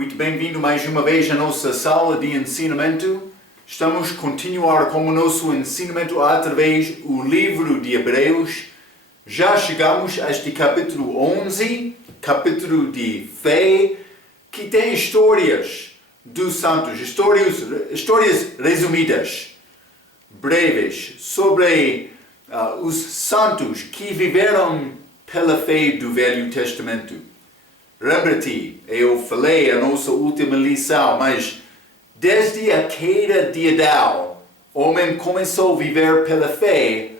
Muito bem-vindo mais uma vez à nossa sala de ensinamento. Estamos a continuar com o nosso ensinamento através do livro de Hebreus. Já chegamos a este capítulo 11, capítulo de fé, que tem histórias dos santos, histórias resumidas, breves, sobre os santos que viveram pela fé do Velho Testamento. Lembra-te, eu falei a nossa última lição, mas desde a queda de Adão, o homem começou a viver pela fé,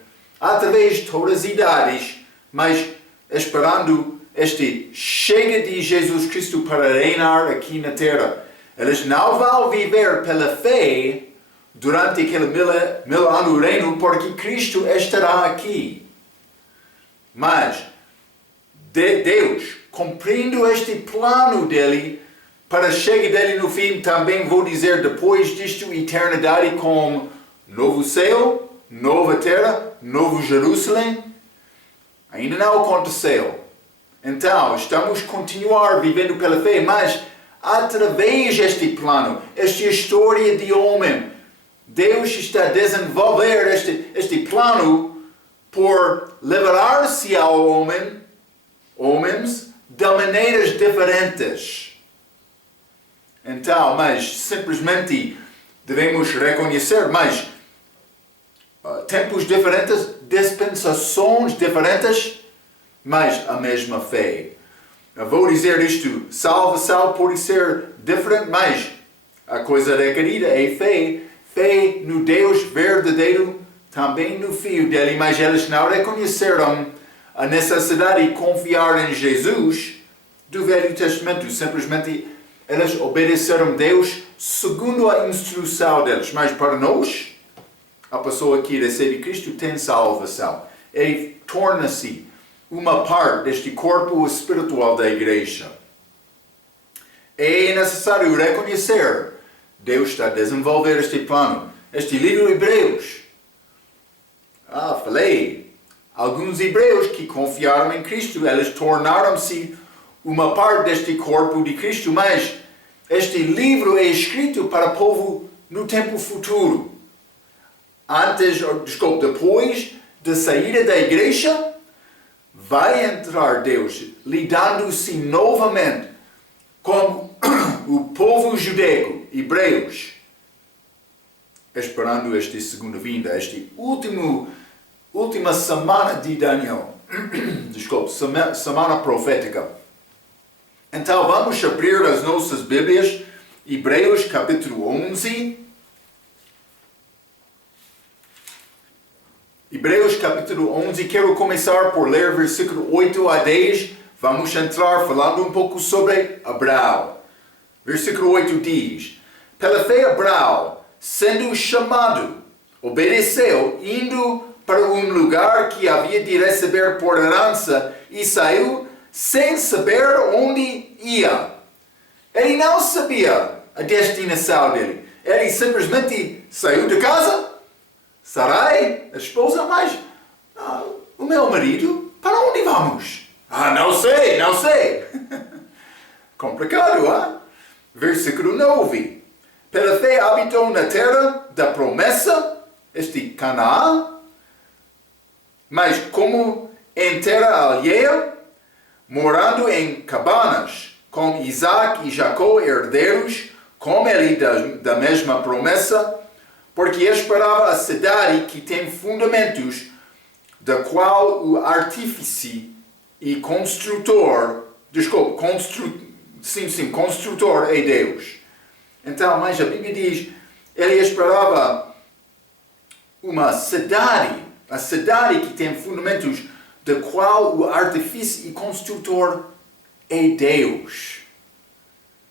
através de todas as idades, mas esperando este chega de Jesus Cristo para reinar aqui na terra. Eles não vão viver pela fé durante aquele mil ano reino, porque Cristo estará aqui. Mas Deus, cumprindo este plano dele, para a chega dele no fim, também vou dizer depois disto, eternidade com novo céu, nova terra, novo Jerusalém, ainda não aconteceu. Então, estamos a continuar vivendo pela fé, mas através deste plano, esta história de homem, Deus está a desenvolver este plano por levar-se ao homens de maneiras diferentes. Então, mas simplesmente devemos reconhecer, mas tempos diferentes, dispensações diferentes, mas a mesma fé. Eu vou dizer isto, salvação pode ser diferente, mas a coisa requerida é fé. Fé no Deus verdadeiro, também no Filho dele, mas eles não reconheceram a necessidade de confiar em Jesus do Velho Testamento. Simplesmente eles obedeceram a Deus segundo a instrução deles. Mas para nós, a pessoa que recebe Cristo tem salvação. Ele torna-se uma parte deste corpo espiritual da igreja. É necessário reconhecer Deus está a desenvolver este plano. Este livro de Hebreus. Falei. Alguns hebreus que confiaram em Cristo, eles tornaram-se uma parte deste corpo de Cristo, mas este livro é escrito para o povo no tempo futuro. Depois da saída da igreja, vai entrar Deus, lidando-se novamente com o povo judeu, hebreus, esperando esta segunda vinda, última semana de Daniel, semana profética. Então vamos abrir as nossas Bíblias, Hebreus capítulo 11. Hebreus capítulo 11, quero começar por ler versículo 8 a 10. Vamos entrar falando um pouco sobre Abraão. Versículo 8 diz: pela fé Abraão, sendo chamado, obedeceu, indo para um lugar que havia de receber por herança, e saiu sem saber onde ia. Ele não sabia a destinação dele. Ele simplesmente saiu de casa. Sarai, a esposa, mas o meu marido, para onde vamos? Não sei. Complicado, Versículo 9. Pela fé habitou na terra da promessa, este Canaã, mas como em terra alheia, morando em cabanas, com Isaac e Jacó herdeiros, com ele da mesma promessa, porque esperava a cidade que tem fundamentos, da qual o artífice e construtor é Deus. Então, mas a Bíblia diz, ele esperava uma cidade, a cidade que tem fundamentos, da qual o artífice e construtor é Deus.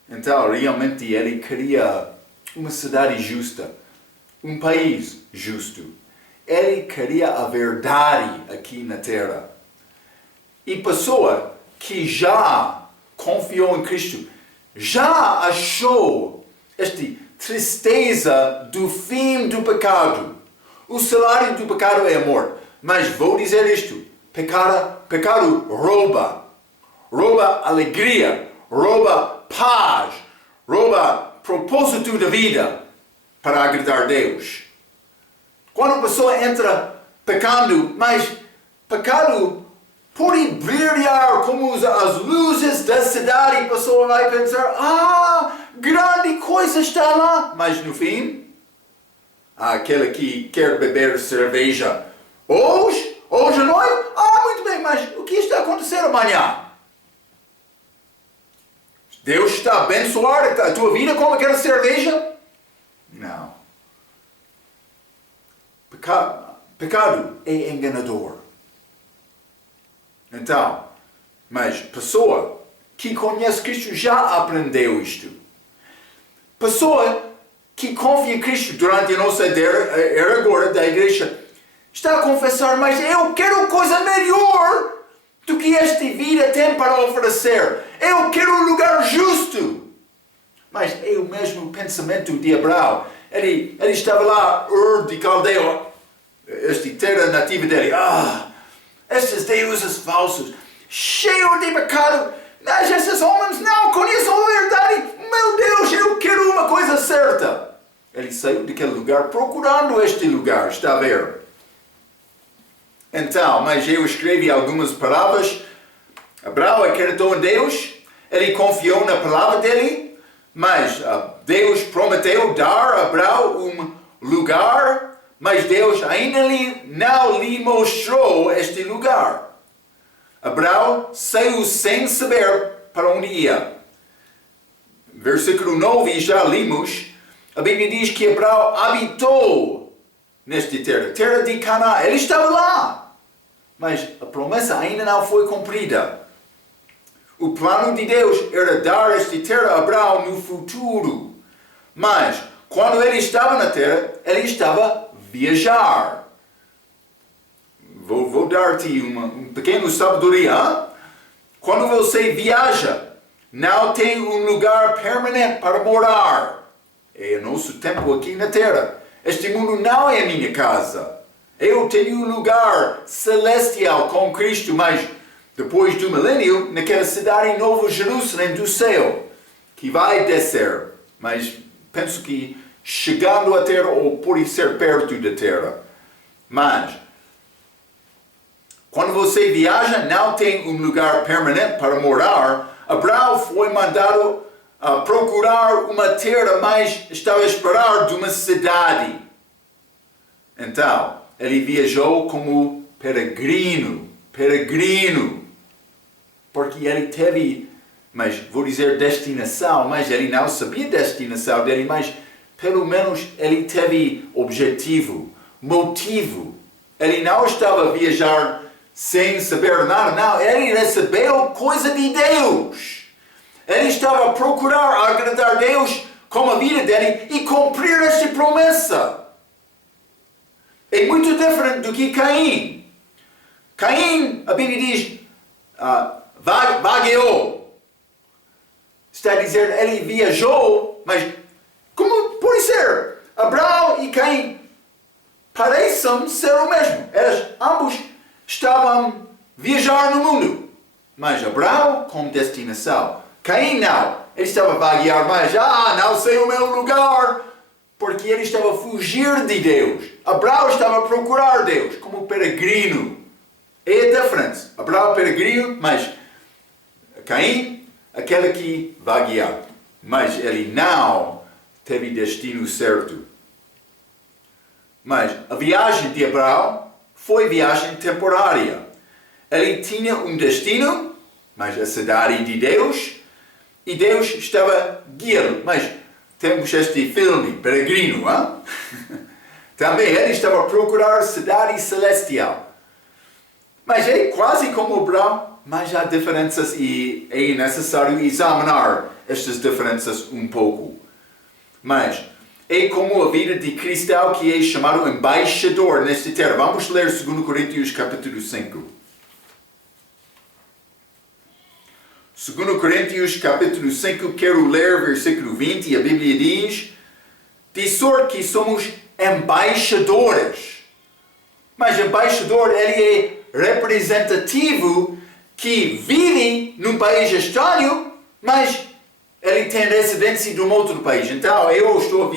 Então, realmente, ele queria uma cidade justa, um país justo. Ele queria a verdade aqui na terra. E pessoa que já confiou em Cristo, já achou esta tristeza do fim do pecado. O salário do pecado é a morte. Mas vou dizer isto, pecado rouba alegria, rouba paz, rouba propósito da vida para agradar a Deus. Quando a pessoa entra pecando, mas pecado pode brilhar como as luzes da cidade, a pessoa vai pensar, grande coisa está lá. Mas no fim, aquele que quer beber cerveja hoje à noite, muito bem, mas o que está acontecendo amanhã? Deus está a abençoar a tua vida com aquela cerveja? Não. Pecado é enganador. Então, mas pessoa que conhece Cristo já aprendeu isto. Pessoa que confia em Cristo durante a nossa era agora da igreja está a confessar, mas eu quero coisa melhor do que esta vida tem para oferecer. Eu quero um lugar justo. Mas é o mesmo pensamento de Abraão. Ele estava lá, Ur de Caldeia, esta terra nativa dele. Estes deuses falsos, cheios de pecado. Mas esses homens não conhecem a verdade. Meu Deus, eu quero uma coisa certa. Ele saiu daquele lugar procurando este lugar, está a ver? Então, mas eu escrevi algumas palavras. Abraão acreditou em Deus, ele confiou na palavra dele, mas Deus prometeu dar a Abraão um lugar, mas Deus ainda não lhe mostrou este lugar. Abraão saiu sem saber para onde ia. Versículo 9, já limos, a Bíblia diz que Abraão habitou nesta terra de Canaã. Ele estava lá, mas a promessa ainda não foi cumprida. O plano de Deus era dar esta terra a Abraão no futuro. Mas, quando ele estava na terra, ele estava a viajar. Vou dar-te um pequeno sabedoria. Quando você viaja, não tem um lugar permanente para morar. É o nosso tempo aqui na terra. Este mundo não é a minha casa. Eu tenho um lugar celestial com Cristo, mas depois do milênio, naquela cidade em Nova Jerusalém do céu, que vai descer. Mas penso que chegando à terra ou pode ser perto da terra. Mas, quando você viaja, não tem um lugar permanente para morar. Abraão foi mandado a procurar uma terra, mas estava a esperar de uma cidade. Então, ele viajou como peregrino. Porque ele teve, mas vou dizer destinação, mas ele não sabia a destinação dele, mas pelo menos ele teve objetivo, motivo. Ele não estava a viajar sem saber nada, não. Ele recebeu coisa de Deus. Ele estava a procurar agradar a Deus com a vida dele e cumprir esta promessa. É muito diferente do que Caim. Caim, a Bíblia diz, vagueou. Está a dizer, ele viajou, mas como pode ser? Abraão e Caim parecem ser o mesmo. Eles ambos estavam a viajar no mundo. Mas Abraão com destinação. Caim não. Ele estava a vaguear mais. Não sei o meu lugar. Porque ele estava a fugir de Deus. Abraão estava a procurar Deus como peregrino. É a diferença. Abraão peregrino, mas Caim, aquele que vaguear. Mas ele não teve destino certo. Mas a viagem de Abraão foi viagem temporária. Ele tinha um destino, mas a cidade de Deus, e Deus estava guiando. Mas temos este filme, Peregrino, Também ele estava a procurar a cidade celestial. Mas é quase como Abraão, mas há diferenças e é necessário examinar estas diferenças um pouco. Mas é como a vida de cristão que é chamado embaixador nesta terra. Vamos ler 2 Coríntios capítulo 5. 2 Coríntios capítulo 5, quero ler versículo 20, a Bíblia diz, de sorte que somos embaixadores. Mas embaixador, ele é representativo que vive num país estranho, mas ele tem residência de um outro país. Então, eu estou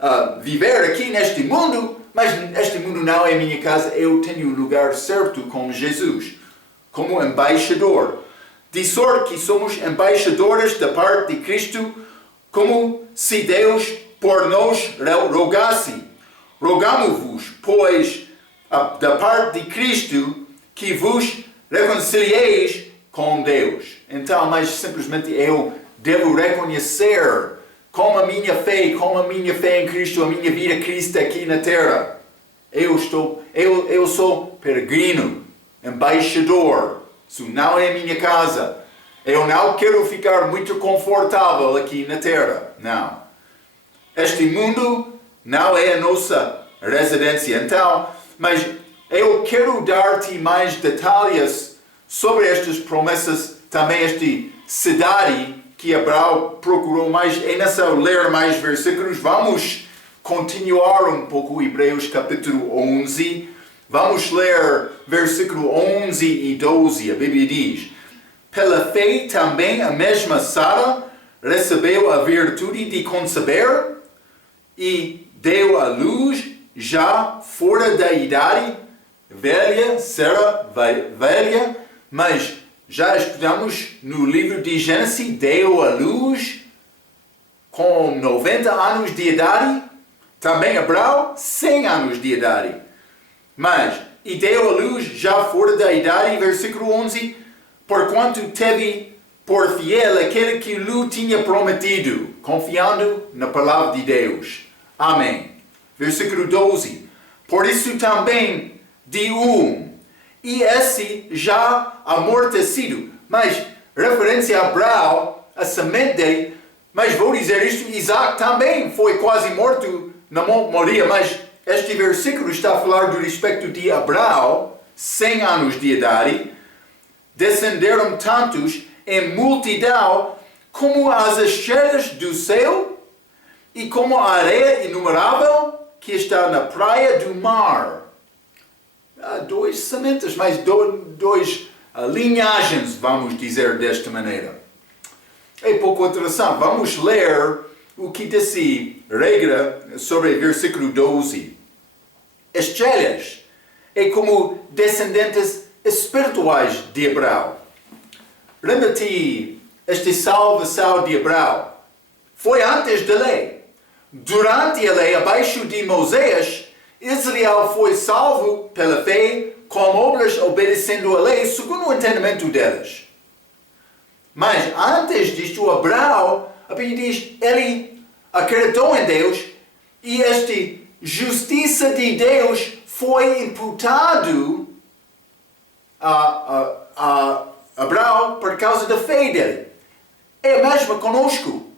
a viver aqui neste mundo, mas este mundo não é minha casa. Eu tenho o lugar certo com Jesus, como embaixador. De sorte que somos embaixadores da parte de Cristo, como se Deus por nós rogasse. Rogamo-vos, pois, da parte de Cristo, que vos reconcilieis com Deus. Então, mas simplesmente eu devo reconhecer como a minha fé em Cristo, a minha vida Cristo aqui na terra. Eu sou peregrino, embaixador. Isso não é minha casa. Eu não quero ficar muito confortável aqui na terra. Não. Este mundo não é a nossa residência. Então, mas eu quero dar-te mais detalhes sobre estas promessas, também esta cidade que Abraão procurou mais. É nessa ler mais versículos. Vamos continuar um pouco Hebreus capítulo 11. Vamos ler versículo 11 e 12. A Bíblia diz: pela fé também a mesma Sara recebeu a virtude de conceber e deu à luz já fora da idade velha, Sara velha, mas já estudamos no livro de Gênesis, deu à luz com 90 anos de idade, também Abraão 100 anos de idade. Mas, e deu à luz já fora da idade, versículo 11, porquanto teve por fiel aquele que lhe tinha prometido, confiando na palavra de Deus. Amém. Versículo 12, por isso também de e esse já amortecido. Mas, referência a Abraão, a semente dele, mas vou dizer isto, Isaac também foi quase morto na Monte Moria, mas este versículo está a falar do respeito de Abraão, 100 anos de idade, descenderam tantos em multidão como as estrelas do céu e como a areia inumerável que está na praia do mar. Dois sementes, mas dois linhagens, vamos dizer desta maneira. É pouco interessante. Vamos ler o que disse regra sobre o versículo 12. Estrelas é como descendentes espirituais de Abraão. Lembra-te, esta salvação de Abraão foi antes da lei. Durante a lei, abaixo de Moisés, Israel foi salvo pela fé com obras obedecendo a lei segundo o entendimento deles. Mas antes disto, Abraão, a Bíblia diz, ele acreditou em Deus e esta justiça de Deus foi imputado a Abraão por causa da fé dele. É a mesma conosco.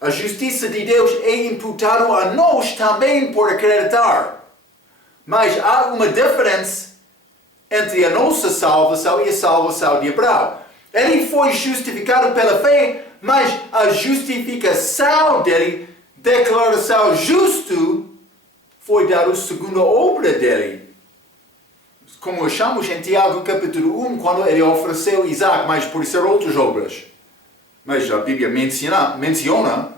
A justiça de Deus é imputada a nós também por acreditar. Mas há uma diferença entre a nossa salvação e a salvação de Abraão. Ele foi justificado pela fé, mas a justificação dele, declaração justo, foi dada segundo a obra dele. Como achamos em Tiago capítulo 1, quando ele ofereceu Isaac, mas por ser outras obras. Mas a Bíblia menciona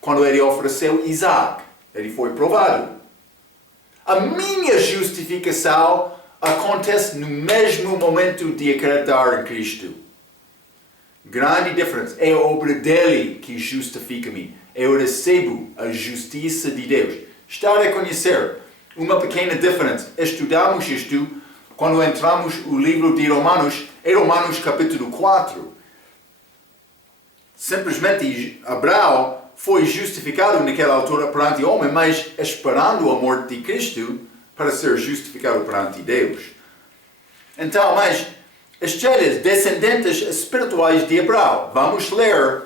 quando ele ofereceu Isaac. Ele foi provado. A minha justificação acontece no mesmo momento de acreditar em Cristo. Grande diferença. É a obra dele que justifica-me. Eu recebo a justiça de Deus. Está a reconhecer uma pequena diferença. Estudamos isto quando entramos no livro de Romanos, em Romanos capítulo 4. Simplesmente Abraão foi justificado naquela altura perante o homem, mas esperando a morte de Cristo para ser justificado perante Deus. Então, mas estrelas descendentes espirituais de Abraão. Vamos ler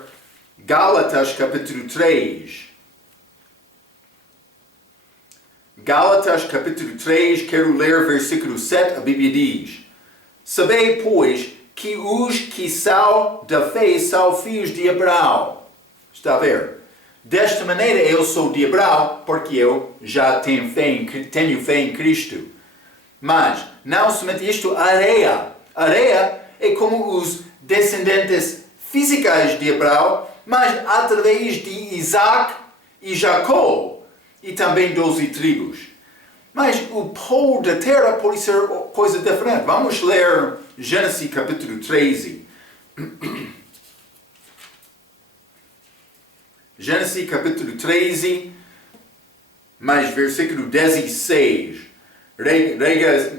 Gálatas capítulo 3. Gálatas capítulo 3, quero ler versículo 7, a Bíblia diz: sabei, pois, que os que são da fé são filhos de Abraão. Está a ver? Desta maneira eu sou de Abraão, porque eu já tenho fé em Cristo. Mas, não somente isto, areia. Areia é como os descendentes físicas de Abraão, mas através de Isaac e Jacó, e também 12 tribos. Mas o pão da terra pode ser coisa diferente. Vamos ler Gênesis capítulo 13. Gênesis capítulo 13, mas versículo 16.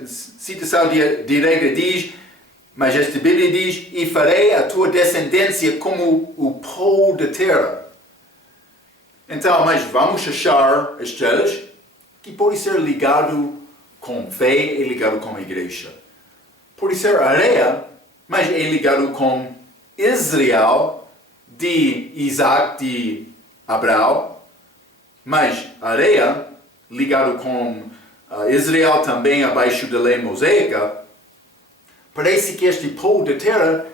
Citação de regra diz, mas esta Bíblia diz, e farei a tua descendência como o pó da terra. Então, mas vamos achar estrelas que pode ser ligado com fé e ligado com a igreja. Pode ser areia, mas é ligado com Israel, de Isaac, de Abraão. Mas areia, ligado com Israel também abaixo da lei mosaica. Parece que este pó da terra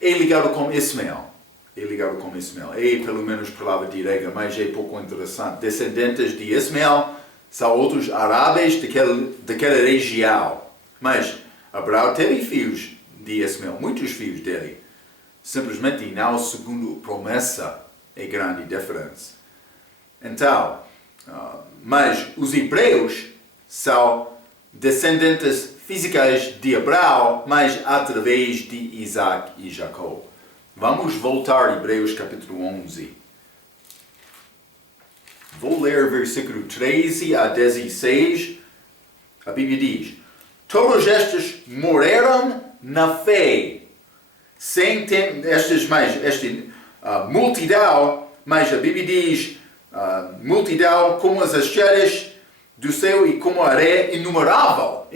é ligado com Ismael. É ligado com Ismael. É pelo menos palavra de regra, mas é pouco interessante. Descendentes de Ismael são outros árabes daquela região. Mas Abraão teve filhos de Ismael, muitos filhos dele. Simplesmente não segundo promessa é grande diferença. Então, mas os hebreus são descendentes físicas de Abraão, mas através de Isaac e Jacó. Vamos voltar a Hebreus capítulo 11. Vou ler versículo 13 a 16. A Bíblia diz, todos estes morreram na fé, sem ter esta multidão, mas a Bíblia diz, multidão como as estrelas do céu e como a areia inumerável.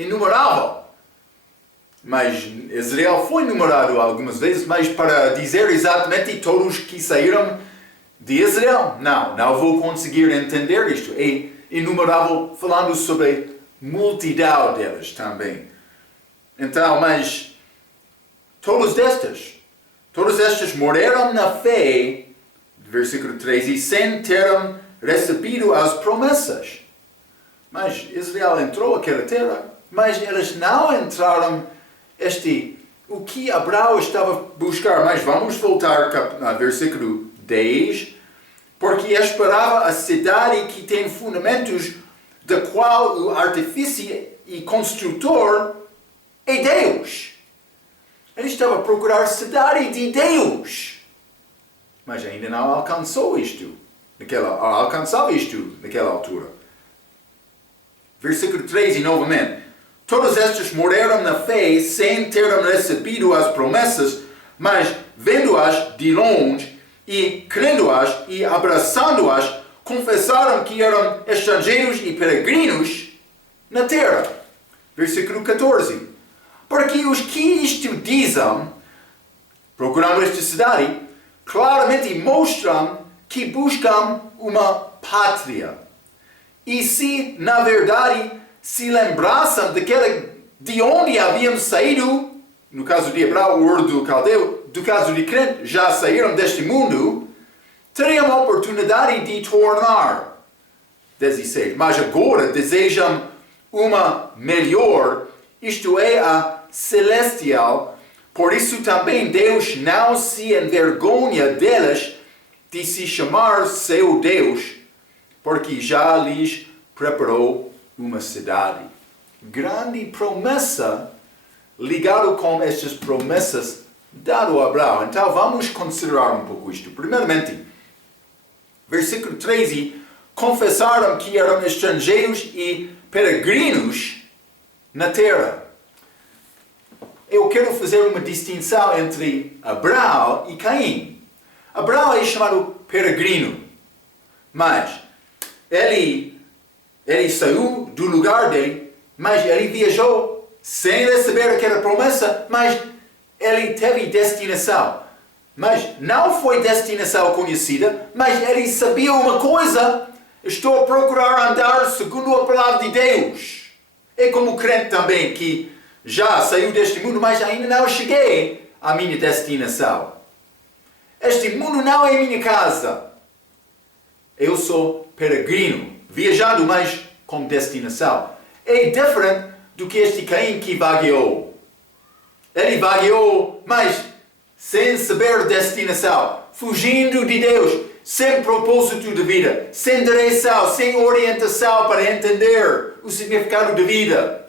Mas Israel foi numerado algumas vezes, mas para dizer exatamente todos que saíram de Israel, não vou conseguir entender isto. É inumerável falando sobre multidão delas também. Então, mas todos estes morreram na fé, versículo 13, sem terem recebido as promessas. Mas Israel entrou naquela terra, mas eles não entraram o que Abraão estava a buscar. Mas vamos voltar ao versículo 10, porque esperava a cidade que tem fundamentos, da qual o artífice e construtor é Deus. Ele estava a procurar a cidade de Deus, mas ainda não alcançava isto naquela altura. Versículo 13 novamente. Todos estes morreram na fé sem terem recebido as promessas, mas vendo-as de longe e crendo-as e abraçando-as, confessaram que eram estrangeiros e peregrinos na terra. Versículo 14. Porque os que isto dizem, procurando esta cidade, claramente mostram que buscam uma pátria. E se, na verdade, se lembrassem de onde haviam saído, no caso de Abraão, o Ur do Caldeu, do caso de crente, já saíram deste mundo, teriam a oportunidade de tornar. 16. Mas agora desejam uma melhor, isto é, a celestial. Por isso também Deus não se envergonha deles de se chamar seu Deus, porque já lhes preparou uma cidade. Grande promessa ligado com estas promessas dado a Abraão. Então vamos considerar um pouco isto. Primeiramente, versículo 13, confessaram que eram estrangeiros e peregrinos na terra. Eu quero fazer uma distinção entre Abraão e Caim. Abraão é chamado peregrino, mas ele saiu do lugar dele, mas ele viajou sem receber aquela promessa, mas ele teve destinação. Mas não foi destinação conhecida, mas ele sabia uma coisa: estou a procurar andar segundo a palavra de Deus. É como o crente também, que já saiu deste mundo, mas ainda não cheguei à minha destinação. Este mundo não é minha casa. Eu sou peregrino, viajando, mas com destinação. É diferente do que este Caim que vagueou. Ele vagueou, mas sem saber destinação, fugindo de Deus, sem propósito de vida, sem direção, sem orientação para entender o significado de vida.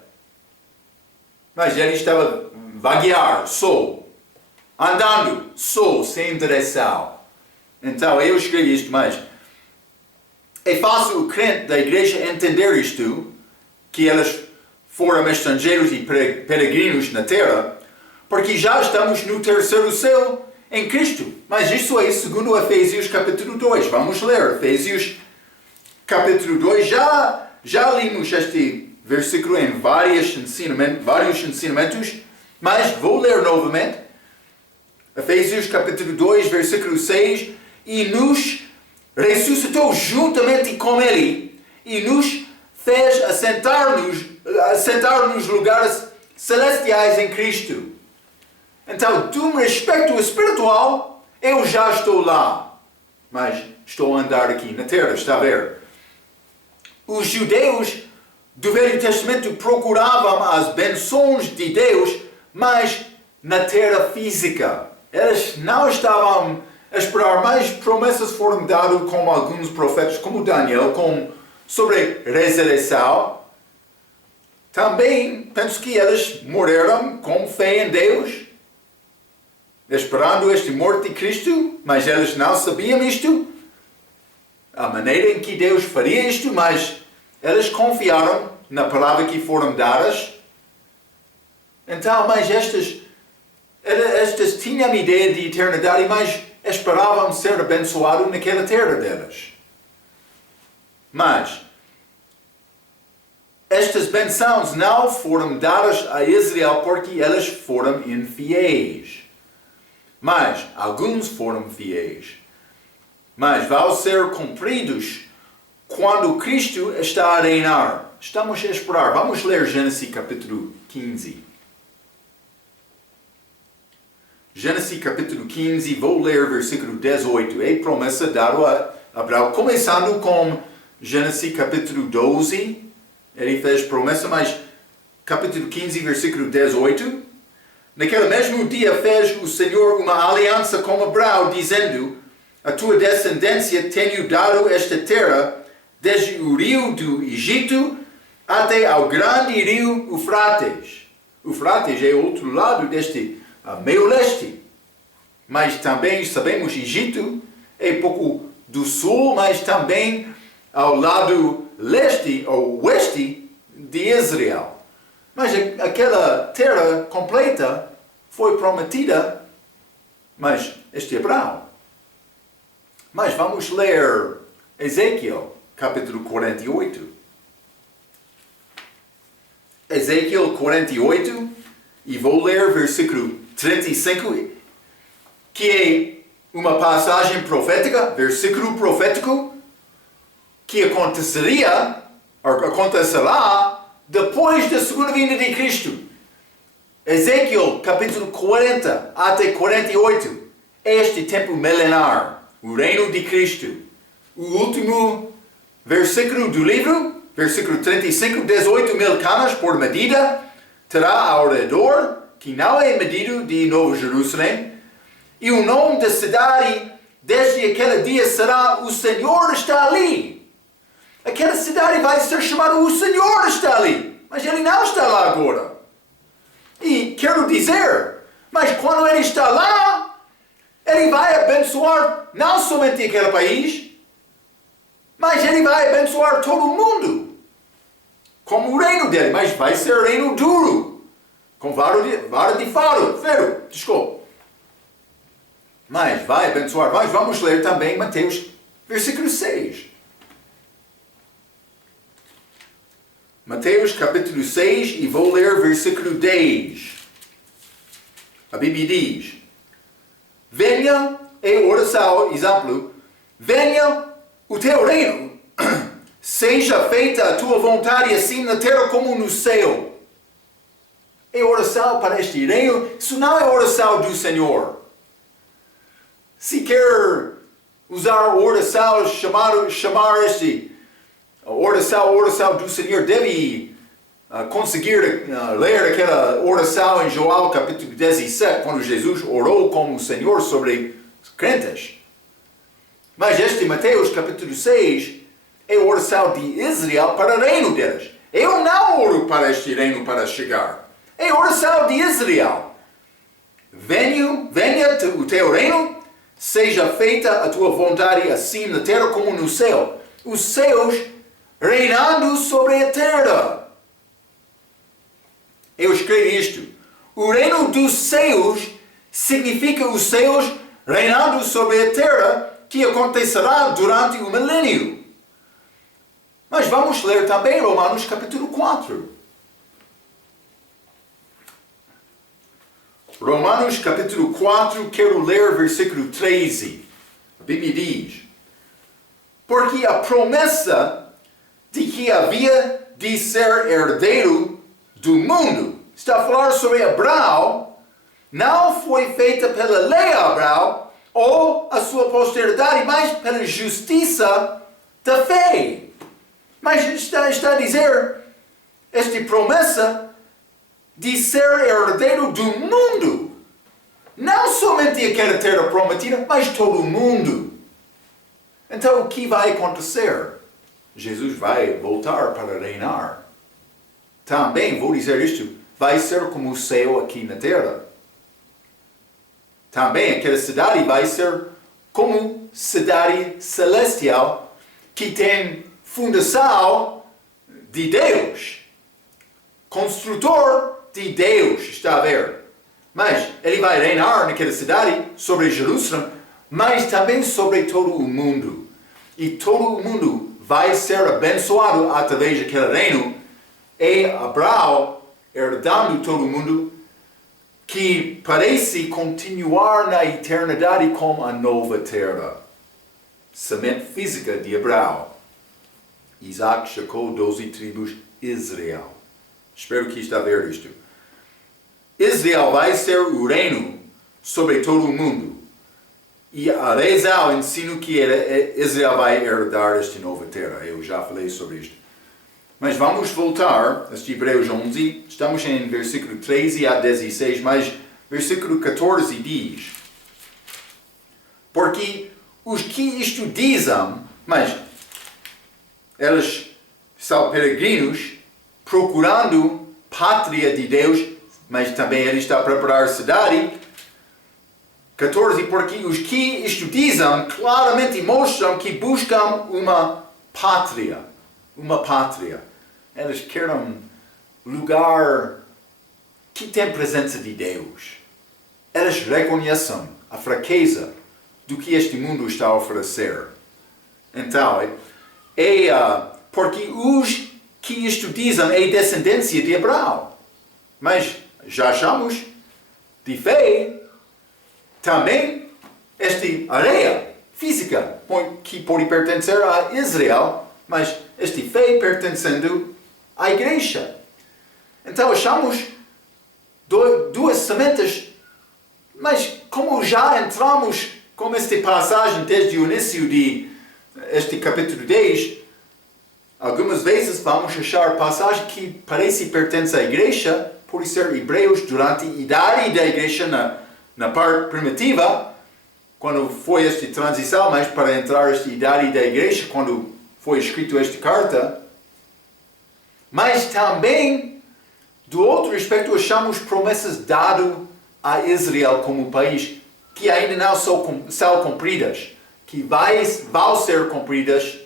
Mas ele estava vaguear, só, andando, só, sem direção. Então eu escrevi isto, mas é fácil o crente da igreja entender isto, que eles foram estrangeiros e peregrinos na terra, porque já estamos no terceiro céu em Cristo. Mas isso é segundo Efésios capítulo 2. Vamos ler Efésios capítulo 2. Já limos este versículo em vários ensinamentos, mas vou ler novamente. Efésios capítulo 2, versículo 6. E nos ressuscitou juntamente com Ele e nos fez assentar nos lugares celestiais em Cristo. Então, de um aspecto espiritual, eu já estou lá, mas estou a andar aqui na terra, está a ver? Os judeus do Velho Testamento procuravam as bênçãos de Deus, mas na terra física. Eles não estavam a esperar, mais promessas foram dadas como alguns profetas, como Daniel, sobre ressurreição. Também penso que eles morreram com fé em Deus, esperando esta morte de Cristo, mas eles não sabiam isto, a maneira em que Deus faria isto, mas eles confiaram na palavra que foram dadas. Então, mas estas tinham a ideia de eternidade, mas esperavam ser abençoados naquela terra deles. Mas estas bênçãos não foram dadas a Israel porque eles foram infiéis. Mas alguns foram fiéis. Mas vão ser cumpridos quando Cristo está a reinar. Estamos a esperar. Vamos ler Gênesis capítulo 15. Gênesis capítulo 15, vou ler versículo 18. É promessa dada a Abraão. Começando com Gênesis capítulo 12. Ele fez promessa, mas capítulo 15, versículo 18. Naquele mesmo dia fez o Senhor uma aliança com Abraão, dizendo: a tua descendência tenho dado esta terra, desde o rio do Egito até ao grande rio Eufrates. Eufrates é o outro lado deste meio leste. Mas também sabemos que Egito é pouco do sul, mas também ao lado leste ou oeste de Israel. Mas aquela terra completa foi prometida, mas este Abraão. Mas vamos ler Ezequiel, capítulo 48. Ezequiel 48, e vou ler versículo 35, que é uma passagem profética, versículo profético, que acontecerá depois da segunda vinda de Cristo. Ezequiel capítulo 40 até 48. Este tempo milenar, o reino de Cristo. O último versículo do livro, versículo 35, 18.000 canas por medida terá ao redor, que não é medido, de Novo Jerusalém. E o nome da cidade desde aquele dia será: o Senhor está ali. Aquela cidade vai ser chamada: o Senhor está ali. Mas Ele não está lá agora. E quero dizer, mas quando Ele está lá, Ele vai abençoar não somente aquele país, mas Ele vai abençoar todo o mundo. Como o reino dele, mas vai ser reino duro. Com vara de ferro, desculpa. Mas vai abençoar. Mas vamos ler também Mateus, versículo 6. Mateus capítulo 6, e vou ler versículo 10. A Bíblia diz: venha, é oração, exemplo, venha o teu reino, seja feita a tua vontade assim na terra como no céu. É oração para este reino, isso não é oração do Senhor. Se quer usar a oração, chamar este a oração do Senhor, deve conseguir ler aquela oração em João capítulo 17, quando Jesus orou como o Senhor sobre os crentes. Mas este Mateus capítulo 6 é a oração de Israel para o reino deles. Eu não oro para este reino para chegar. É a oração de Israel. Venha o teu reino, seja feita a tua vontade assim na terra como no céu. Os céus reinando sobre a terra. Eu escrevi isto. O reino dos céus significa os céus reinando sobre a terra, que acontecerá durante o milênio. Mas vamos ler também Romanos capítulo 4. Romanos capítulo 4, quero ler versículo 13. A Bíblia diz: porque a promessa de que havia de ser herdeiro do mundo, está a falar sobre Abraão, não foi feita pela lei a Abraão, ou a sua posteridade, mas pela justiça da fé. Mas está a dizer, esta promessa de ser herdeiro do mundo. Não somente aquela terra prometida, mas todo o mundo. Então o que vai acontecer? Jesus vai voltar para reinar. Também vou dizer isto, vai ser como o céu aqui na terra. Também aquela cidade vai ser como cidade celestial que tem fundação de Deus. Construtor de Deus, está a ver. Mas ele vai reinar naquela cidade sobre Jerusalém, mas também sobre todo o mundo. E todo o mundo vai ser abençoado através daquele reino. E Abraão herdando todo o mundo, que parece continuar na eternidade como a nova terra. Semente física de Abraão. Isaac, Jacó, 12 tribos, Israel. Espero que está a ver isto. Israel vai ser o reino sobre todo o mundo. E a razão ensino que Israel vai herdar esta nova terra. Eu já falei sobre isto. Mas vamos voltar a Hebreus 11. Estamos em versículo 13 a 16, mas versículo 14 diz: porque os que isto dizem, mas eles são peregrinos procurando pátria de Deus, mas também ele está a preparar a cidade. 14, porque os que isto dizem claramente mostram que buscam uma pátria. Uma pátria. Eles querem lugar que tem presença de Deus. Eles reconhecem a fraqueza do que este mundo está a oferecer. Então, porque os que isto dizem é descendência de Abraão. Mas já achamos de fé também esta areia física que pode pertencer a Israel, mas esta fé pertencendo à igreja. Então achamos duas sementes, mas como já entramos com esta passagem desde o início de este capítulo 10, algumas vezes vamos achar passagem que parece pertence à igreja, por ser hebreus durante a idade da igreja na parte primitiva, quando foi esta transição, mas para entrar esta idade da igreja, quando foi escrito esta carta. Mas também, do outro aspecto, achamos promessas dadas a Israel como país, que ainda não são cumpridas, que vão ser cumpridas,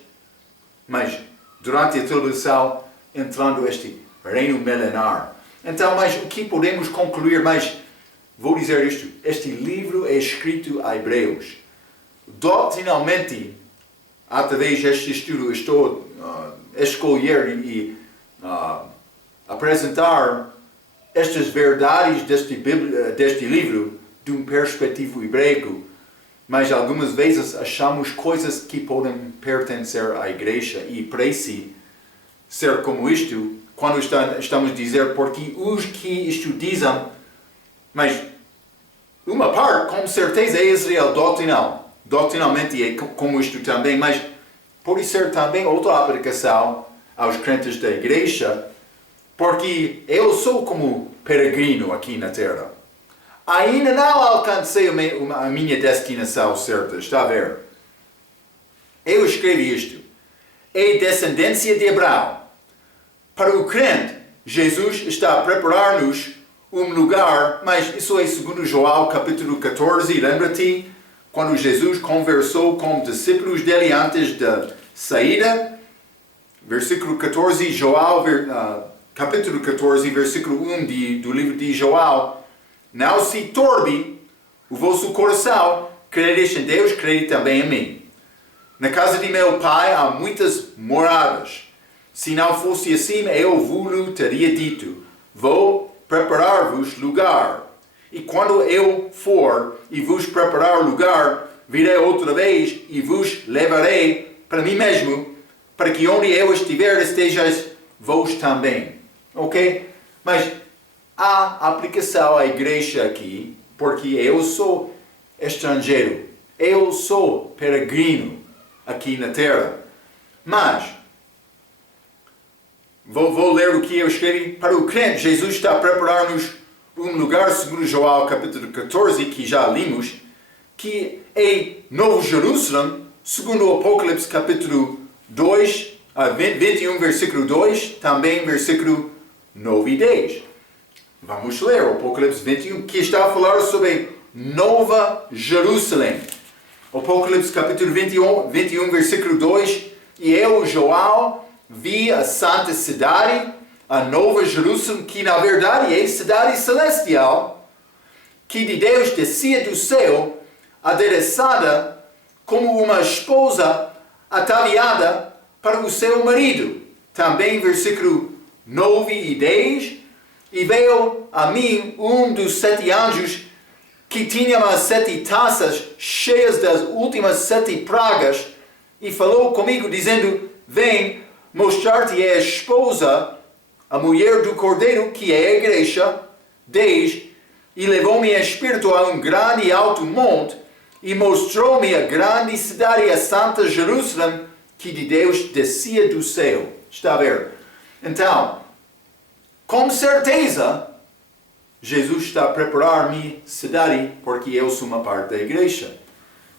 mas durante a tribulação, entrando este reino milenar. Então, mas o que podemos concluir? Mas vou dizer isto, este livro é escrito a hebreus. Doutrinalmente, através deste estudo, estou a escolher e apresentar estas verdades deste livro de uma perspectiva hebraica, mas algumas vezes achamos coisas que podem pertencer à igreja e parece ser como isto, quando estamos a dizer porque os que isto dizem, mas uma parte com certeza é Israel doutrinalmente é como isto também, mas pode ser também outra aplicação aos crentes da igreja, porque eu sou como peregrino aqui na terra. Ainda não alcancei a minha destinação certa, está a ver? Eu escrevi isto. É descendência de Abraão. Para o crente, Jesus está a preparar-nos um lugar, mas isso é segundo João capítulo 14, lembra-te? Quando Jesus conversou com os discípulos dele antes da saída, versículo 14, João, capítulo 14, versículo 1 do livro de João. Não se turbe o vosso coração, credes em Deus, crede também em mim. Na casa de meu pai há muitas moradas. Se não fosse assim, eu vos teria dito, vou preparar-vos lugar. E quando eu for e vos preparar lugar, virei outra vez e vos levarei para mim mesmo, para que onde eu estiver estejais vós também. Ok? Mas há aplicação à igreja aqui, porque eu sou estrangeiro. Eu sou peregrino aqui na terra. Mas, vou ler o que eu escrevi. Para o crente, Jesus está a preparar-nos um lugar, segundo João capítulo 14, que já limos, que é Novo Jerusalém, segundo o Apocalipse capítulo 2, 21, versículo 2, também versículo 9 e 10. Vamos ler o Apocalipse 21, que está a falar sobre Nova Jerusalém. Apocalipse capítulo 21, versículo 2, e eu, João, vi a santa cidade, a Nova Jerusalém, que na verdade é cidade celestial, que de Deus descia do céu, adereçada como uma esposa ataviada para o seu marido. Também versículo 9 e 10, e veio a mim um dos 7 anjos que tinha as 7 taças cheias das últimas 7 pragas, e falou comigo dizendo, vem mostrar-te a esposa, a mulher do Cordeiro, que é a igreja. 10, e levou-me em espírito a um grande e alto monte, e mostrou-me a grande cidade, a santa Jerusalém, que de Deus descia do céu. Está a ver? Então, com certeza, Jesus está a preparar-me cidade, porque eu sou uma parte da igreja.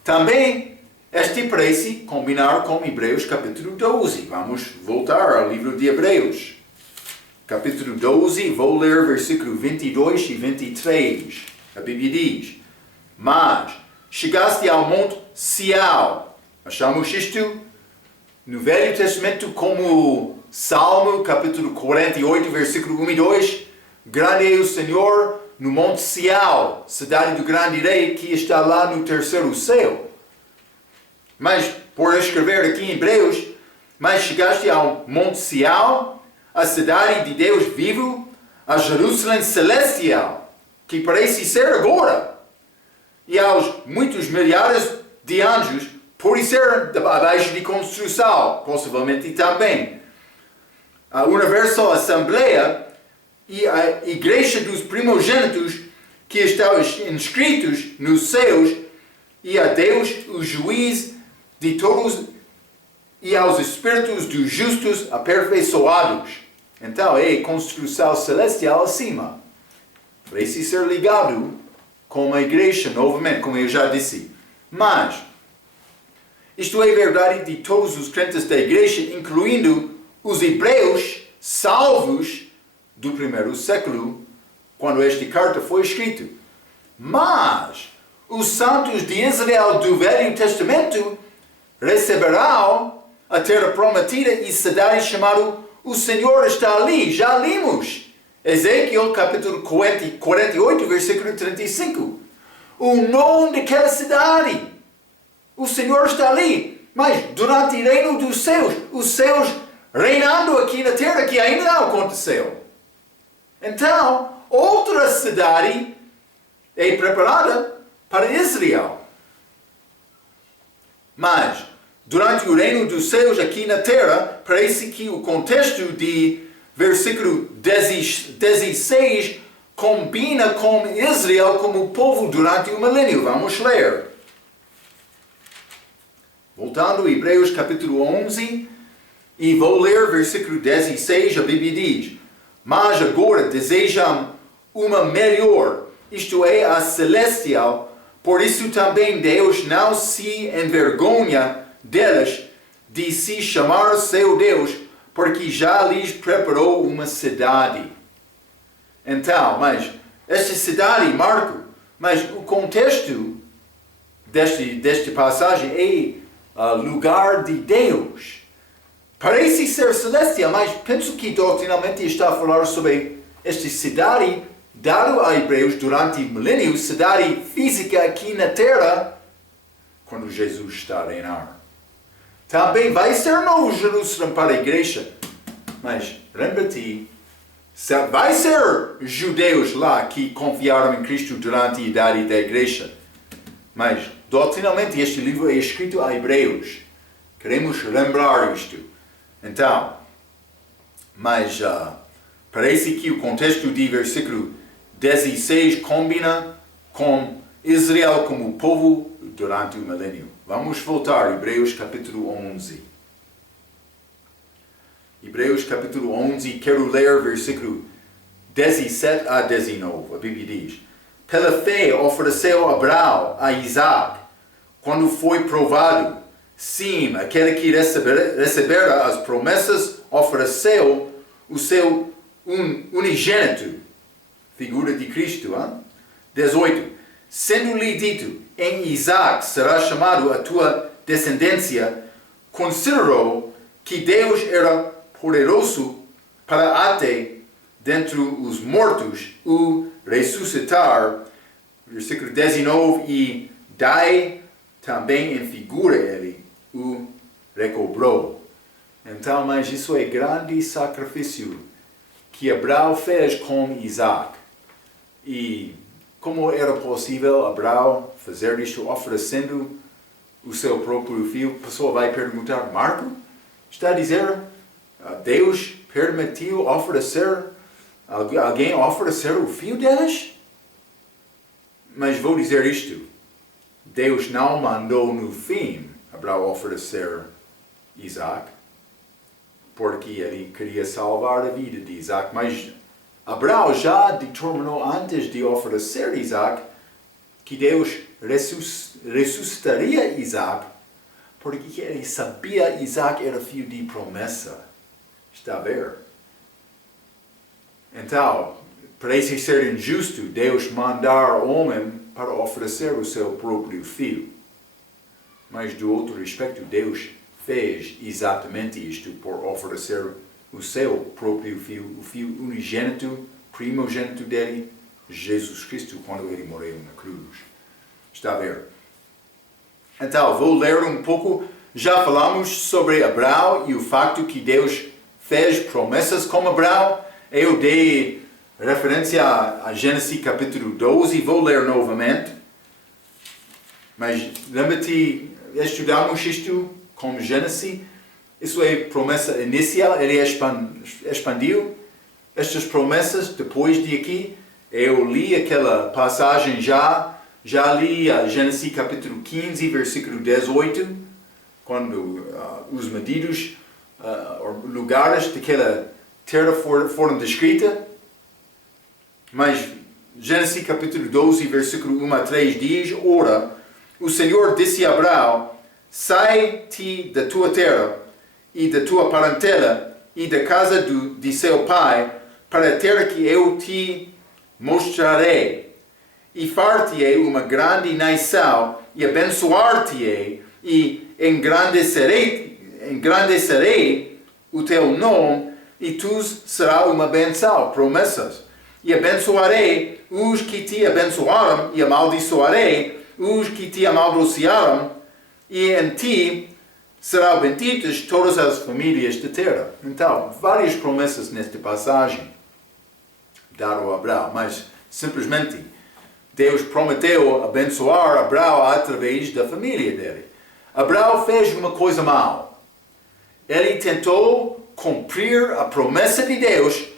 Também, este parece combinar com Hebreus capítulo 12. Vamos voltar ao livro de Hebreus. Capítulo 12, vou ler versículo 22 e 23. A Bíblia diz, mas chegaste ao monte Sião. Achamos isto no Velho Testamento como Salmo, capítulo 48, versículo 1 e 2. Grande é o Senhor no monte Sião, cidade do grande rei que está lá no terceiro céu. Mas, por escrever aqui em Hebreus, mas chegaste ao monte Sião, a cidade de Deus vivo, a Jerusalém celestial, que parece ser agora, e aos muitos milhares de anjos, por ser abaixo de construção, possivelmente também. A universal assembleia e a igreja dos primogênitos que estão inscritos nos céus, e a Deus, o juiz de todos, e aos espíritos dos justos aperfeiçoados. Então é construção celestial acima. Parece ser ligado com a igreja novamente, como eu já disse. Mas isto é verdade de todos os crentes da igreja, incluindo os hebreus salvos do primeiro século, quando esta carta foi escrita. Mas os santos de Israel do Velho Testamento receberão a terra prometida e cidade chamada O Senhor está ali. Já limos. Ezequiel capítulo 48, versículo 35. O nome daquela cidade. O Senhor está ali. Mas durante o reino dos céus, os céus reinando aqui na terra, que ainda não aconteceu. Então, outra cidade é preparada para Israel. Mas, durante o reino dos céus aqui na terra, parece que o contexto de versículo 16 combina com Israel como povo durante o milênio. Vamos ler. Voltando a Hebreus capítulo 11, e vou ler versículo 16, a Bíblia diz, mas agora desejam uma melhor, isto é, a celestial. Por isso também Deus não se envergonha delas de se chamar seu Deus, porque já lhes preparou uma cidade. Então, mas esta cidade, Marco, mas o contexto desta passagem é lugar de Deus. Parece ser celestial, mas penso que doutrinalmente está a falar sobre esta cidade dado a hebreus durante milênios, cidade física aqui na terra, quando Jesus está a reinar. Também vai ser Novo Jerusalém para a igreja, mas lembra-te, vai ser judeus lá que confiaram em Cristo durante a idade da igreja. Mas, doutrinalmente, este livro é escrito a hebreus. Queremos lembrar isto. Então, mas parece que o contexto de versículo 16 combina com Israel como povo durante o milênio. Vamos voltar, Hebreus capítulo 11. Hebreus capítulo 11, quero ler versículo 17 a 19. A Bíblia diz: pela fé ofereceu Abraão a Isaac, quando foi provado. Sim, aquele que recebera as promessas ofereceu o seu unigênito, figura de Cristo. 18. Sendo-lhe dito, em Isaac será chamado a tua descendência, considerou que Deus era poderoso para até dentre os mortos o ressuscitar. Versículo 19. E daí também em figura ele o recobrou. Então, mas isso é grande sacrifício que Abraão fez com Isaac. E como era possível Abraão fazer isto oferecendo o seu próprio filho? A pessoa vai perguntar: Marco, está a dizer Deus permitiu oferecer, alguém oferecer o filho deles? Mas vou dizer isto: Deus não mandou no fim Abraão oferecer Isaac, porque ele queria salvar a vida de Isaac. Mas Abraão já determinou antes de oferecer Isaac que Deus ressuscitaria Isaac, porque ele sabia que Isaac era filho de promessa. Está a ver? Então, parece ser injusto Deus mandar o homem para oferecer o seu próprio filho. Mas do outro aspecto, Deus fez exatamente isto por oferecer o seu próprio filho, o filho unigênito, primogênito dele, Jesus Cristo, quando ele morreu na cruz. Está a ver? Então, vou ler um pouco. Já falamos sobre Abraão e o facto que Deus fez promessas com Abraão. Eu dei referência a Gênesis capítulo 12, vou ler novamente. Mas lembra-te, estudamos isto com Gênesis. Isso é promessa inicial, ele expandiu estas promessas depois de aqui. Eu li aquela passagem já li a Gênesis capítulo 15, versículo 18, quando os medidos, lugares daquela terra foram descritas. Mas Gênesis capítulo 12, versículo 1 a 3 diz: ora, o Senhor disse a Abraão: sai-te da tua terra e da tua parentela e da casa de seu pai, para a terra que eu te mostrarei. E far-te-ei uma grande nação, e abençoar-te-ei, e engrandecerei o teu nome, e tu serás uma benção. Promessas. E abençoarei os que te abençoaram, e amaldiçoarei os que te amaldiçoaram, e em ti serão benditas todas as famílias da terra. Então, várias promessas nesta passagem dado a Abraão, mas simplesmente Deus prometeu abençoar Abraão através da família dele. Abraão fez uma coisa mal. Ele tentou cumprir a promessa de Deus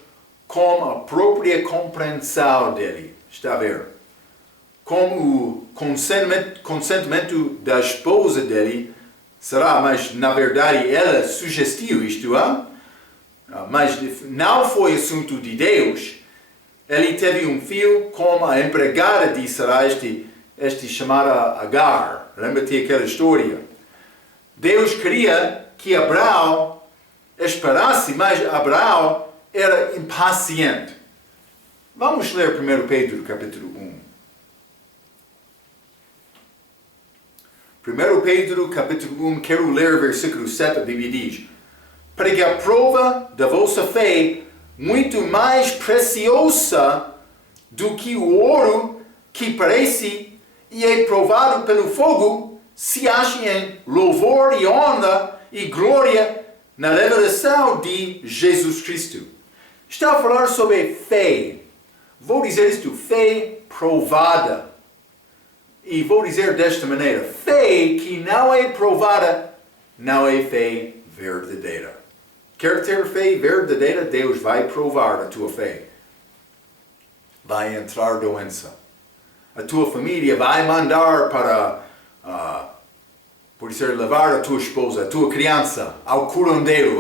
com a própria compreensão dele. Está a ver? Com o consentimento da esposa dele, será, mas na verdade ela sugestiu isto. mas não foi assunto de Deus. Ele teve um filho com a empregada de Sarai, este chamada Agar. Lembra-te aquela história? Deus queria que Abraão esperasse, mas Abraão era impaciente. Vamos ler 1 Pedro, capítulo 1. 1 Pedro, capítulo 1, quero ler versículo 7, a Bíblia diz: para que a prova da vossa fé, muito mais preciosa do que o ouro que parece e é provado pelo fogo, se ache em louvor e honra e glória na revelação de Jesus Cristo. Está a falar sobre fé. Vou dizer isto, fé provada. E vou dizer desta maneira, fé que não é provada, não é fé verdadeira. Quer ter fé verdadeira, Deus vai provar a tua fé. Vai entrar doença. A tua família vai mandar para, por ser levar a tua esposa, a tua criança, ao curandeiro.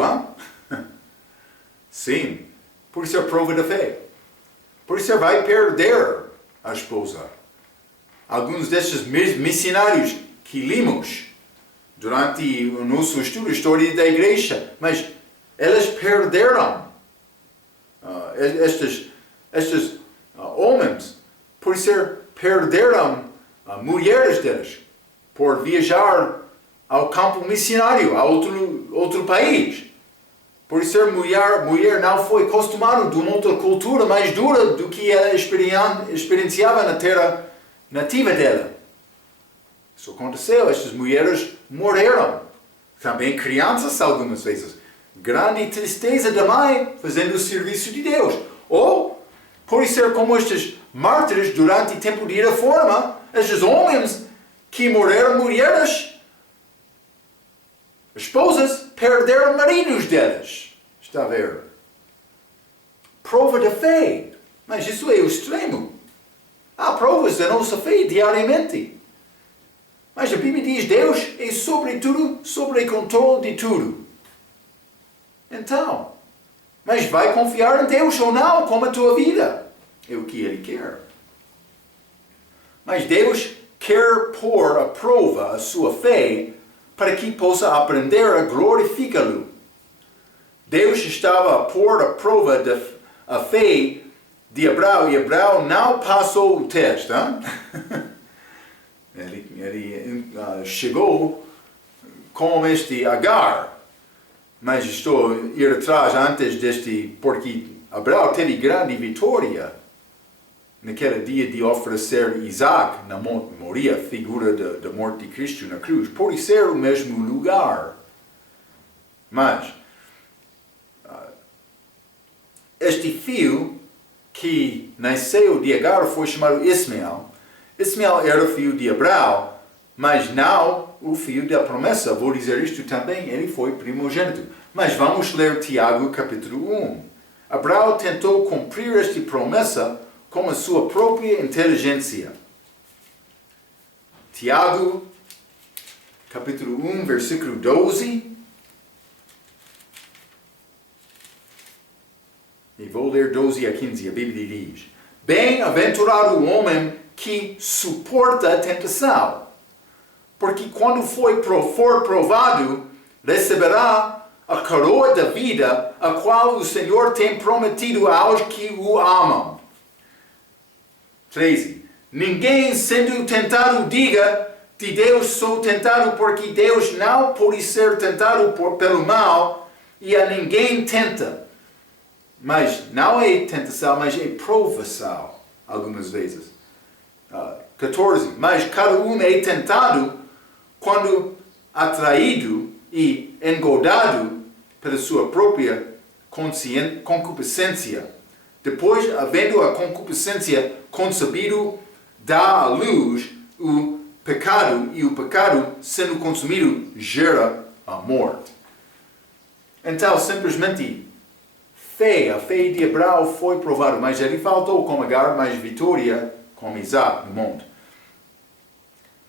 Sim, por ser prova da fé. Por isso vai perder a esposa. Alguns destes missionários que limos durante o nosso estudo, a história da igreja, mas eles perderam estes homens, por ser perderam mulheres deles, por viajar ao campo missionário, a outro país. Por ser mulher não foi acostumada de uma outra cultura mais dura do que ela experienciava na terra nativa dela. Isso aconteceu, estas mulheres morreram. Também crianças algumas vezes. Grande tristeza da mãe fazendo o serviço de Deus. Ou, por ser como estes mártires durante o tempo de reforma, estes homens que morreram mulheres, esposas, perderam maridos deles. Está a ver? Prova da fé. Mas isso é o extremo. Há provas da nossa fé diariamente. Mas a Bíblia diz, Deus é sobre tudo, sobre o controle de tudo. Então, mas vai confiar em Deus ou não, como a tua vida? É o que Ele quer. Mas Deus quer pôr à prova a sua fé para que possa aprender a glorificá-lo. Deus estava a pôr à prova a fé de Abraão, e Abraão não passou o teste. Ele chegou com este Agar. Mas estou a ir atrás antes deste, porque Abraão teve grande vitória naquele dia de oferecer Isaac na Monte Moria, figura da morte de Cristo na cruz, por ser o mesmo lugar. Mas este filho que nasceu de Agar foi chamado Ismael. Ismael era filho de Abraão, mas não o filho da promessa. Vou dizer isto também, ele foi primogênito. Mas vamos ler Tiago capítulo 1. Abraão tentou cumprir esta promessa com a sua própria inteligência. Tiago capítulo 1, versículo 12. E vou ler 12 a 15, a Bíblia diz: bem-aventurado o homem que suporta a tentação, porque quando for provado, receberá a coroa da vida, a qual o Senhor tem prometido aos que o amam. 13. Ninguém sendo tentado diga, de Deus sou tentado, porque Deus não pode ser tentado pelo mal, e a ninguém tenta. Mas não é tentação, mas é provação, algumas vezes. 14. Mas cada um é tentado quando atraído e engodado pela sua própria concupiscência. Depois, havendo a concupiscência concebido, dá à luz o pecado, e o pecado, sendo consumido, gera a morte. Então, simplesmente, a fé de Abraão foi provada, mas ele faltou com Agar, mas vitória com Isaac no monte.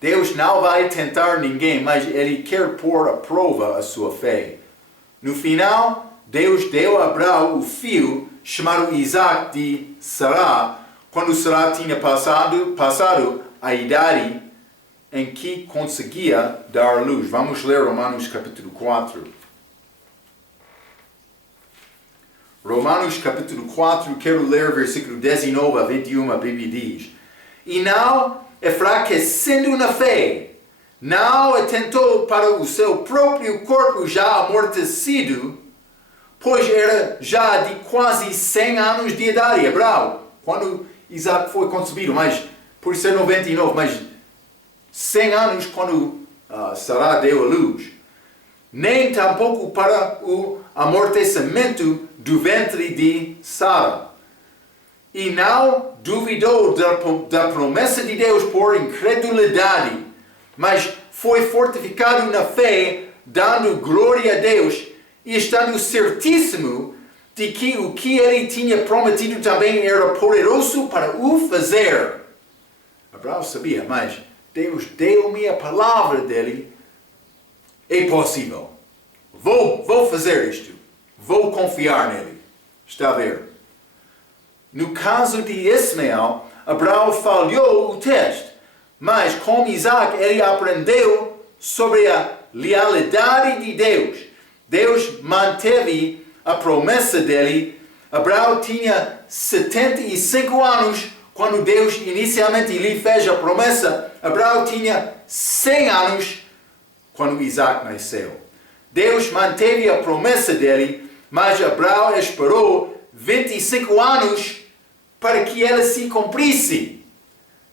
Deus não vai tentar ninguém, mas Ele quer pôr à prova a sua fé. No final, Deus deu a Abraão o filho chamado Isaac de Sará, quando Sará tinha passado a idade em que conseguia dar à luz. Vamos ler Romanos capítulo 4. Romanos capítulo 4, quero ler versículo 19 a 21, a Bíblia diz: E não enfraquecendo na fé, não atentou para o seu próprio corpo já amortecido, pois era já de quase 100 anos de idade, Abraão, quando Isaac foi concebido, mas por ser 99, mas 100 anos quando Sará deu a luz. Nem tampouco para o amortecimento do ventre de Sara. E não duvidou da promessa de Deus por incredulidade, mas foi fortificado na fé, dando glória a Deus, e estando certíssimo de que o que ele tinha prometido também era poderoso para o fazer. Abraão sabia, mas Deus deu-me a palavra dele, é possível. Vou fazer isto. Vou confiar nele. Está a ver? No caso de Ismael, Abraão falhou o teste, mas com Isaac ele aprendeu sobre a lealidade de Deus. Deus manteve a promessa dele. Abraão tinha 75 anos quando Deus inicialmente lhe fez a promessa. Abraão tinha 100 anos quando Isaac nasceu. Deus manteve a promessa dele, mas Abraão esperou 25 anos para que ela se cumprisse.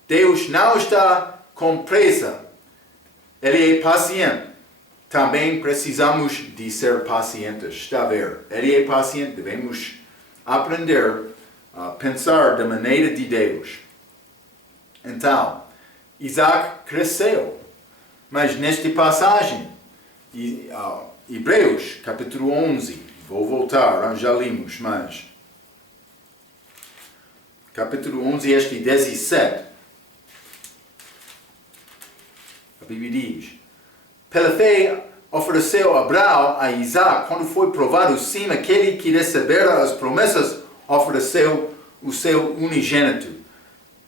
Deus não está com pressa. Ele é paciente. Também precisamos de ser pacientes. Está a ver? Ele é paciente. Devemos aprender a pensar da maneira de Deus. Então, Isaac cresceu. Mas nesta passagem, Hebreus capítulo 11, vou voltar, já limos, mas capítulo 11, este 17, a Bíblia diz: Pela fé ofereceu Abraão a Isaac, quando foi provado sim aquele que recebera as promessas, ofereceu o seu unigênito.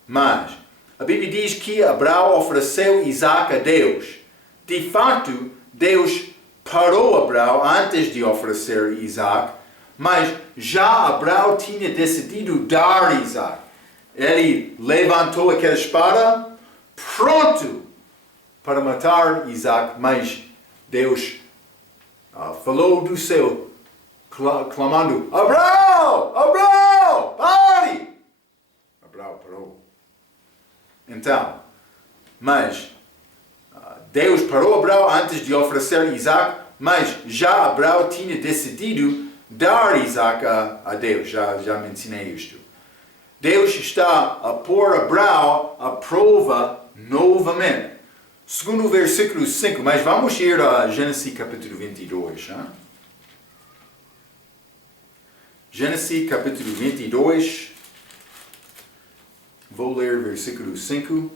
Mas a Bíblia diz que Abraão ofereceu Isaac a Deus. De fato, Deus parou Abraão antes de oferecer Isaac, mas já Abraão tinha decidido dar Isaac. Ele levantou aquela espada, pronto para matar Isaac, mas Deus falou do céu, clamando: Abraão! Abraão! Pare! Abraão parou. Então, mas Deus parou Abraão antes de oferecer Isaac, mas já Abraão tinha decidido dar Isaac a Deus. Já mencionei isto. Deus está a pôr Abraão à prova novamente. Segundo o versículo 5, mas vamos ir a Gênesis capítulo 22. Hein? Gênesis capítulo 22. Vou ler versículo 5.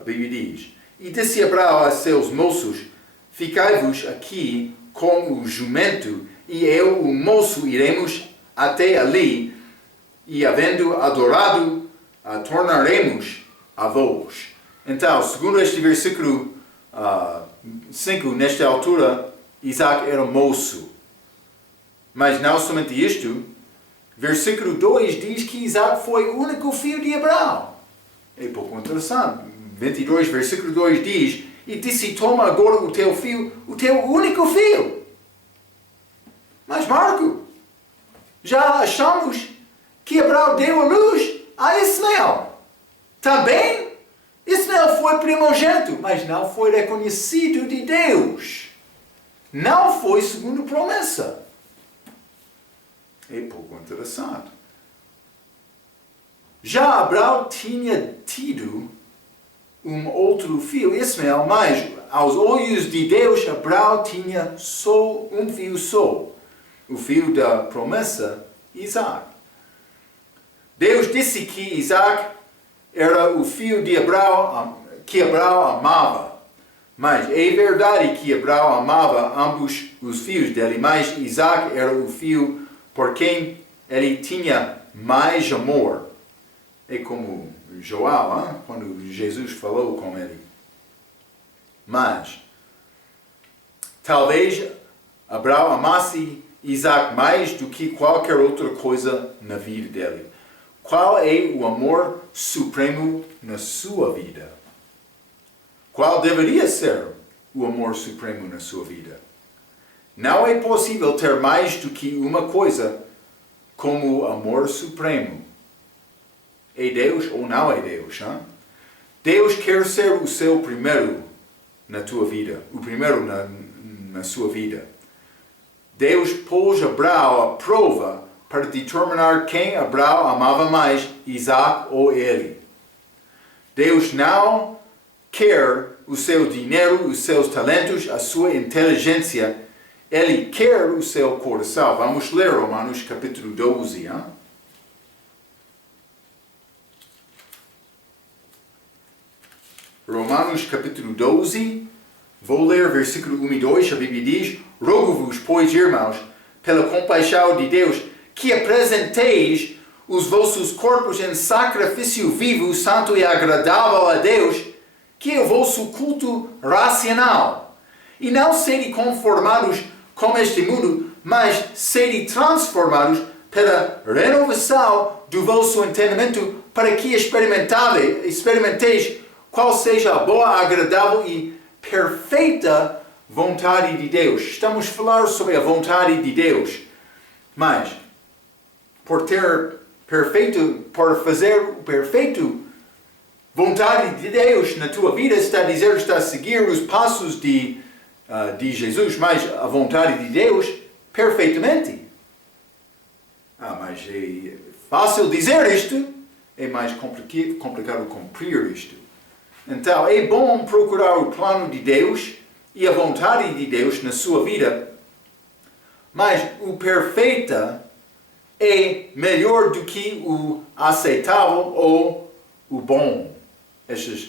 A Bíblia diz: E disse Abraão a seus moços: Ficai-vos aqui com o jumento, e eu, o moço, iremos até ali, e havendo adorado, tornaremos a vós. Então, segundo este versículo 5, nesta altura, Isaac era moço. Mas não somente isto, versículo 2 diz que Isaac foi o único filho de Abraão. É pouco interessante. 22, versículo 2 diz: E disse: Toma agora o teu filho, o teu único filho. Mas Marco, já achamos que Abraão deu a luz a Ismael. Também Ismael foi primogênito, mas não foi reconhecido de Deus. Não foi segundo promessa. É pouco interessante. Já Abraão tinha tido um outro filho, Ismael, mas aos olhos de Deus, Abraão tinha só um filho só. O filho da promessa, Isaac. Deus disse que Isaac era o filho de Abraão, que Abraão amava. Mas é verdade que Abraão amava ambos os filhos dele, mas Isaac era o filho por quem ele tinha mais amor. É como João, quando Jesus falou com ele. Mas, talvez Abraão amasse Isaac mais do que qualquer outra coisa na vida dele. Qual é o amor supremo na sua vida? Qual deveria ser o amor supremo na sua vida? Não é possível ter mais do que uma coisa como amor supremo. É Deus ou não é Deus? Hein? Deus quer ser o seu primeiro na tua vida, o primeiro na sua vida. Deus pôs Abraão à prova para determinar quem Abraão amava mais, Isaac ou ele. Deus não quer o seu dinheiro, os seus talentos, a sua inteligência. Ele quer o seu coração. Vamos ler Romanos capítulo 12. Hein? Romanos capítulo 12, vou ler versículo 1 e 2, a Bíblia diz: Rogo-vos, pois, irmãos, pela compaixão de Deus, que apresenteis os vossos corpos em sacrifício vivo, santo e agradável a Deus, que é o vosso culto racional. E não sede conformados com este mundo, mas sede transformados pela renovação do vosso entendimento, para que experimenteis qual seja a boa, agradável e perfeita vontade de Deus. Estamos a falar sobre a vontade de Deus. Mas, por fazer o perfeito vontade de Deus na tua vida, está a seguir os passos de Jesus, mas a vontade de Deus perfeitamente. Mas é fácil dizer isto, é mais complicado cumprir isto. Então, é bom procurar o plano de Deus e a vontade de Deus na sua vida, mas o perfeito é melhor do que o aceitável ou o bom. Estas,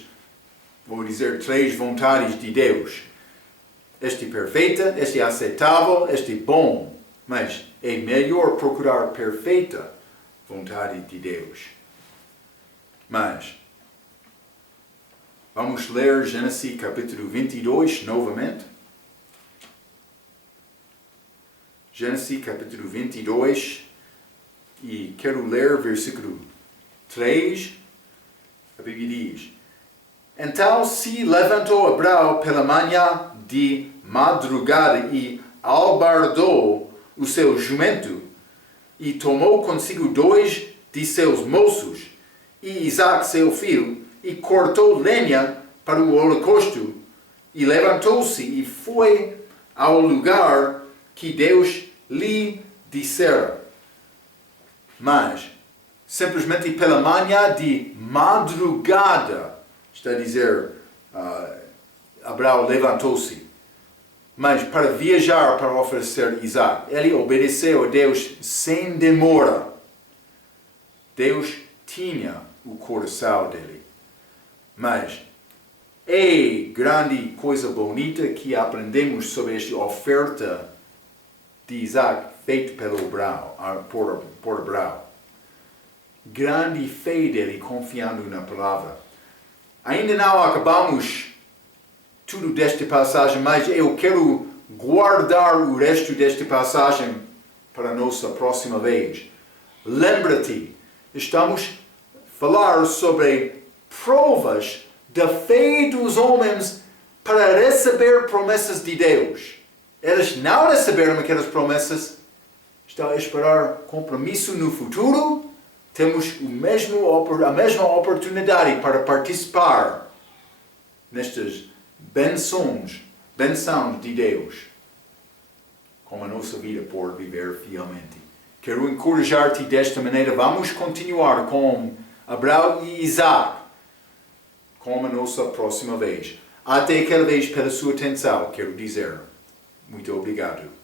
vou dizer, 3 vontades de Deus. Este é perfeito, este é aceitável, este é bom, mas é melhor procurar a perfeita vontade de Deus. Mas, vamos ler Gênesis capítulo 22 novamente. Gênesis capítulo 22 e quero ler versículo 3. A Bíblia diz: Então se levantou Abraão pela manhã de madrugada e albardou o seu jumento e tomou consigo 2 de seus moços e Isaac seu filho, e cortou lenha para o holocausto, e levantou-se e foi ao lugar que Deus lhe dissera. Mas, simplesmente pela manhã de madrugada, está a dizer, Abraão levantou-se. Mas para viajar, para oferecer Isaac, ele obedeceu a Deus sem demora. Deus tinha o coração dele. Mas é grande coisa bonita que aprendemos sobre esta oferta de Isaac feita por Abraão. Grande fé dele confiando na palavra. Ainda não acabamos tudo desta passagem, mas eu quero guardar o resto desta passagem para a nossa próxima vez. Lembra-te, estamos a falar sobre provas da fé dos homens para receber promessas de Deus. Eles não receberam aquelas promessas, estão a esperar compromisso no futuro. Temos a mesma oportunidade para participar nestas benções de Deus, como a nossa vida por viver fielmente. Quero encorajar-te desta maneira. Vamos continuar com Abraão e Isaac como a nossa próxima vez. Até aquela vez, pela sua atenção, quero dizer muito obrigado.